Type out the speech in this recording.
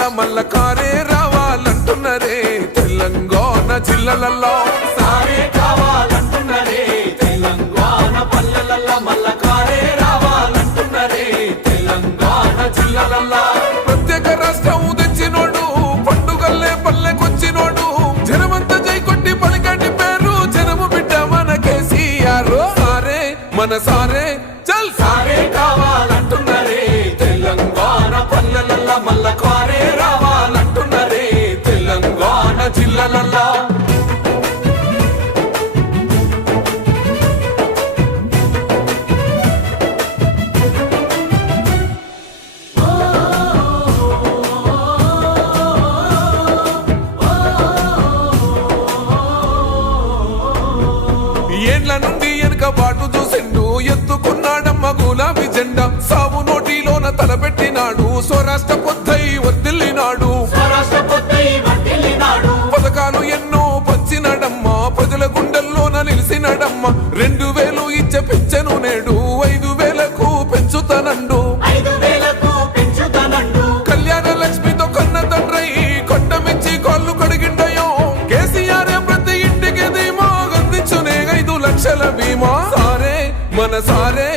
పల్లెలల్లా మల్ల కారే రావాలంటున్నరే తెలంగాణ జిల్లాలలో సారే కావాలంటున్నరే తెలంగాణ పల్లెలల్లా మల్ల కారే రావాలంటున్నరే తెలంగాణ జిల్లాలల్లా ప్రత్యేక రాష్ట్రం తెచ్చినోడు పండుగల్లే పల్లెకొచ్చినోడు జనమంతా జై కొట్టి పలికండి పేరు జనము బిడ్డ మన కేసీఆర్ సారే మన సారే చల్ సారే కావాలంటున్నరే తెలంగాణ పల్లెలల్లా మల్ల కారే రావాలంటున్నరే తెలంగాణ జిల్లాలల్లా ఏండ్ల నుండి వెనుక బాటు చూసిండు ఎత్తుకున్నాడమ్మ గులాబీ జెండా సావు నోటిలోన తలపెట్టినాడు స్వరాష్ట్ర పొద్దై వర్దిల్లినాడు పథకాలు ఎన్నో పంచినాడమ్మ ప్రజల గుండెల్లోన నిలిసినాడమ్మ 2000 ఇచ్చే పెంచెను నేడు 5000కు పెంచుతానండు కళ్యాణ లక్ష్మితో కన్న తండ్రై కొట్టమిచ్చి కాళ్ళు కడిగిండయో కేసీఆర్ ప్రతి ఇంటికి ధీమా అందించునే 5 లక్షల బీమా సారే మన సారే